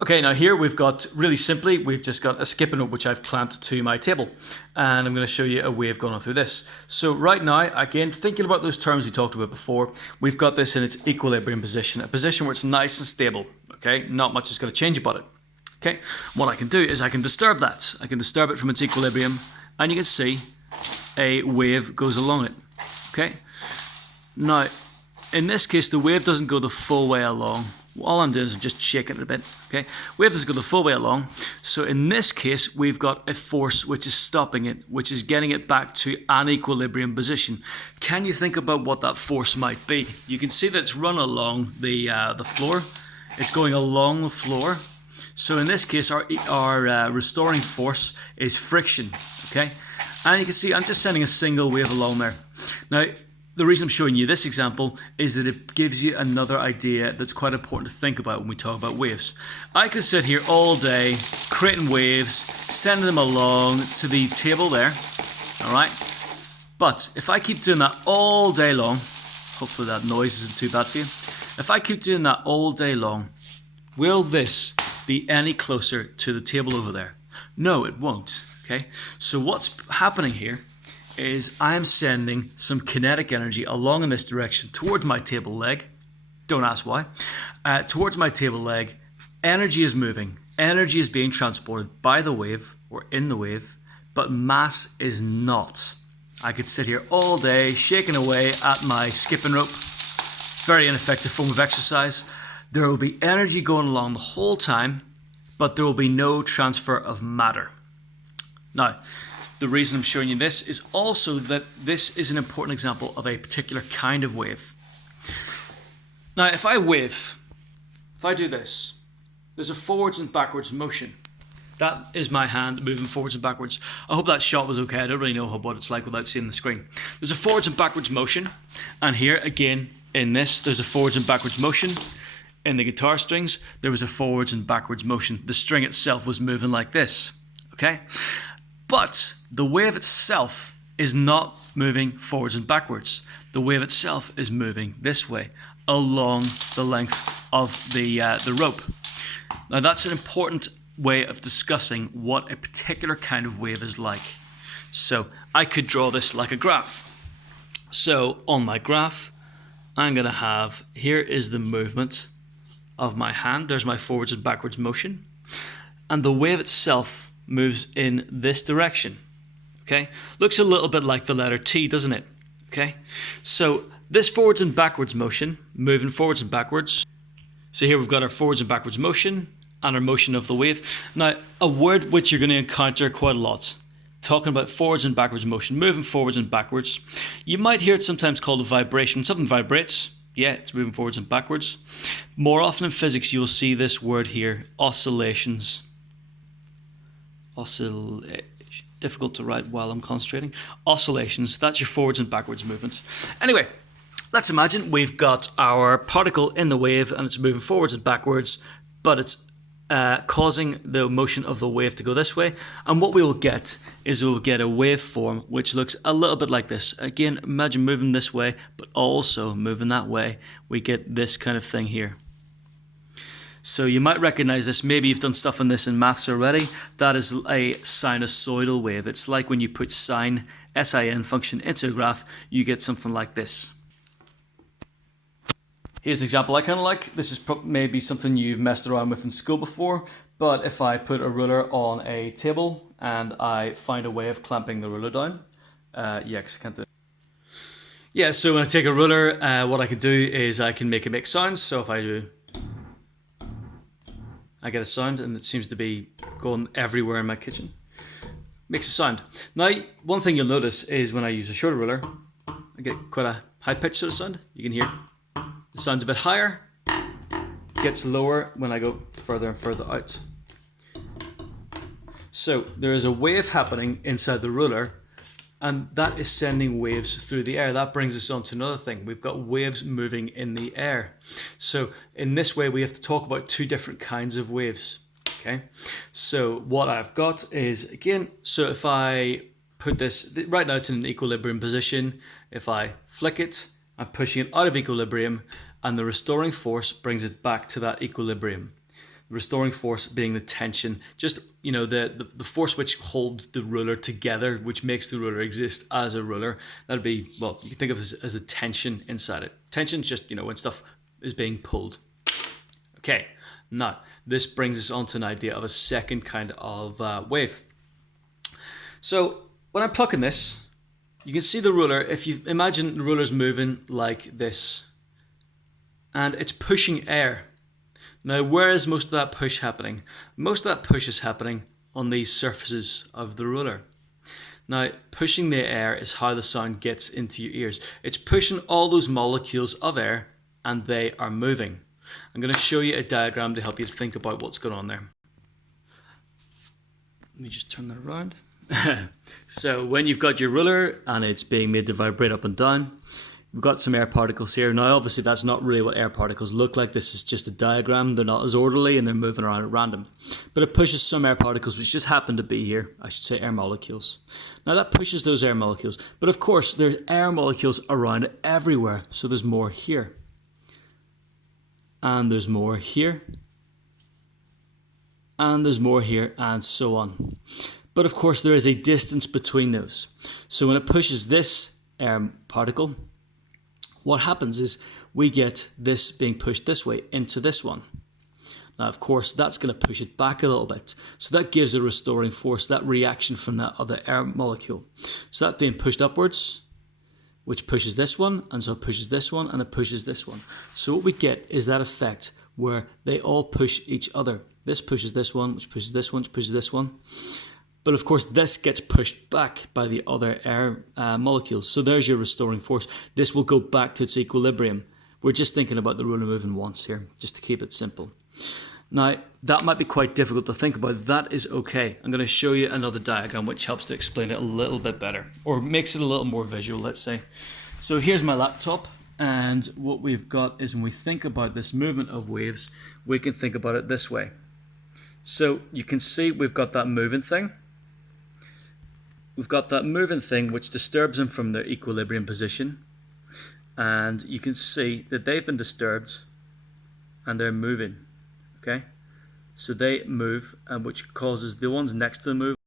Okay, now here we've got, really simply, we've just got a skipping rope which I've clamped to my table. And I'm going to show you a wave going on through this. So right now, again, thinking about those terms we talked about before, we've got this in its equilibrium position, a position where it's nice and stable. Okay, not much is going to change about it. Okay, what I can do is I can disturb that. I can disturb it from its equilibrium, and you can see a wave goes along it. Okay, now in this case, the wave doesn't go the full way along. All I'm doing is I'm just shaking it a bit. Okay, wave doesn't go the full way along. So in this case, we've got a force which is stopping it, which is getting it back to an equilibrium position. Can you think about what that force might be? You can see that it's run along the floor. It's going along the floor. So in this case, our restoring force is friction. Okay, and you can see I'm just sending a single wave along there. Now, the reason I'm showing you this example is that it gives you another idea that's quite important to think about when we talk about waves. I could sit here all day creating waves, sending them along to the table there, all right? But if I keep doing that all day long, hopefully that noise isn't too bad for you. If I keep doing that all day long, will this be any closer to the table over there? No, it won't, okay? So what's happening here is I'm sending some kinetic energy along in this direction towards my table leg. Don't ask why. Towards my table leg, energy is moving. Energy is being transported by the wave or in the wave, but mass is not. I could sit here all day shaking away at my skipping rope. Very ineffective form of exercise. There will be energy going along the whole time, but there will be no transfer of matter. Now, the reason I'm showing you this is also that this is an important example of a particular kind of wave. Now, if I do this, there's a forwards and backwards motion. That is my hand moving forwards and backwards. I hope that shot was okay. I don't really know what it's like without seeing the screen. There's a forwards and backwards motion. And here, again, in this, there's a forwards and backwards motion. In the guitar strings, there was a forwards and backwards motion. The string itself was moving like this, okay? But the wave itself is not moving forwards and backwards. The wave itself is moving this way along the length of the rope. Now that's an important way of discussing what a particular kind of wave is like. So I could draw this like a graph. So on my graph, I'm going to have, here is the movement of my hand. There's my forwards and backwards motion. And the wave itself moves in this direction. Okay, looks a little bit like the letter T, doesn't it? Okay, so this forwards and backwards motion, moving forwards and backwards. So here we've got our forwards and backwards motion and our motion of the wave. Now, a word which you're going to encounter quite a lot, talking about forwards and backwards motion, moving forwards and backwards. You might hear it sometimes called a vibration. Something vibrates. Yeah, it's moving forwards and backwards. More often in physics, you'll see this word here, oscillations. Difficult to write while I'm concentrating. Oscillations, that's your forwards and backwards movements. Anyway, let's imagine we've got our particle in the wave and it's moving forwards and backwards, but it's causing the motion of the wave to go this way. And what we will get is we'll get a waveform which looks a little bit like this. Again, imagine moving this way, but also moving that way. We get this kind of thing here. So you might recognize this. Maybe you've done stuff on this in maths already. That is a sinusoidal wave. It's like when you put sine, S-I-N function into a graph, you get something like this. Here's an example I kind of like. This is maybe something you've messed around with in school before, but if I put a ruler on a table and I find a way of clamping the ruler down, yeah, 'cause I can't do it. Yeah, so when I take a ruler, what I can do is I can make it make sounds. So if I do, I get a sound and it seems to be going everywhere in my kitchen. Makes a sound. Now, one thing you'll notice is when I use a shorter ruler, I get quite a high-pitched sort of sound. You can hear the sound's a bit higher, gets lower when I go further and further out. So there is a wave happening inside the ruler, and that is sending waves through the air. That brings us on to another thing. We've got waves moving in the air. So in this way, we have to talk about two different kinds of waves. Okay. So what I've got is, again, so if I put this, right now it's in an equilibrium position. If I flick it, I'm pushing it out of equilibrium, and the restoring force brings it back to that equilibrium. The restoring force being the tension, just, you know, the force which holds the ruler together, which makes the ruler exist as a ruler. That'd be, well, you can think of it as the tension inside it. Tension's just, you know, when stuff is being pulled. Okay, now this brings us on to an idea of a second kind of wave. So when I'm plucking this, you can see the ruler. If you imagine the ruler's moving like this, and it's pushing air. Now, where is most of that push happening? Most of that push is happening on these surfaces of the ruler. Now, pushing the air is how the sound gets into your ears. It's pushing all those molecules of air, and they are moving. I'm going to show you a diagram to help you think about what's going on there. Let me just turn that around. So when you've got your ruler and it's being made to vibrate up and down, we've got some air particles here. Now obviously that's not really what air particles look like. This is just a diagram. They're not as orderly and they're moving around at random. But it pushes some air particles which just happen to be here. I should say air molecules. Now that pushes those air molecules. But of course there's air molecules around everywhere. So there's more here. And there's more here. And there's more here, and so on. But of course there is a distance between those. So when it pushes this air particle, what happens is we get this being pushed this way into this one. Now of course that's going to push it back a little bit. So that gives a restoring force, that reaction from that other air molecule. So that's being pushed upwards, which pushes this one, and so it pushes this one, and it pushes this one. So what we get is that effect where they all push each other. This pushes this one, which pushes this one, which pushes this one. But of course, this gets pushed back by the other air molecules. So there's your restoring force. This will go back to its equilibrium. We're just thinking about the ruler moving once here, just to keep it simple. Now, that might be quite difficult to think about. That is okay. I'm going to show you another diagram which helps to explain it a little bit better, or makes it a little more visual, let's say. So here's my laptop, and what we've got is when we think about this movement of waves, we can think about it this way. So you can see we've got that moving thing. We've got that moving thing which disturbs them from their equilibrium position. And you can see that they've been disturbed and they're moving. Okay? So they move, which causes the ones next to them move.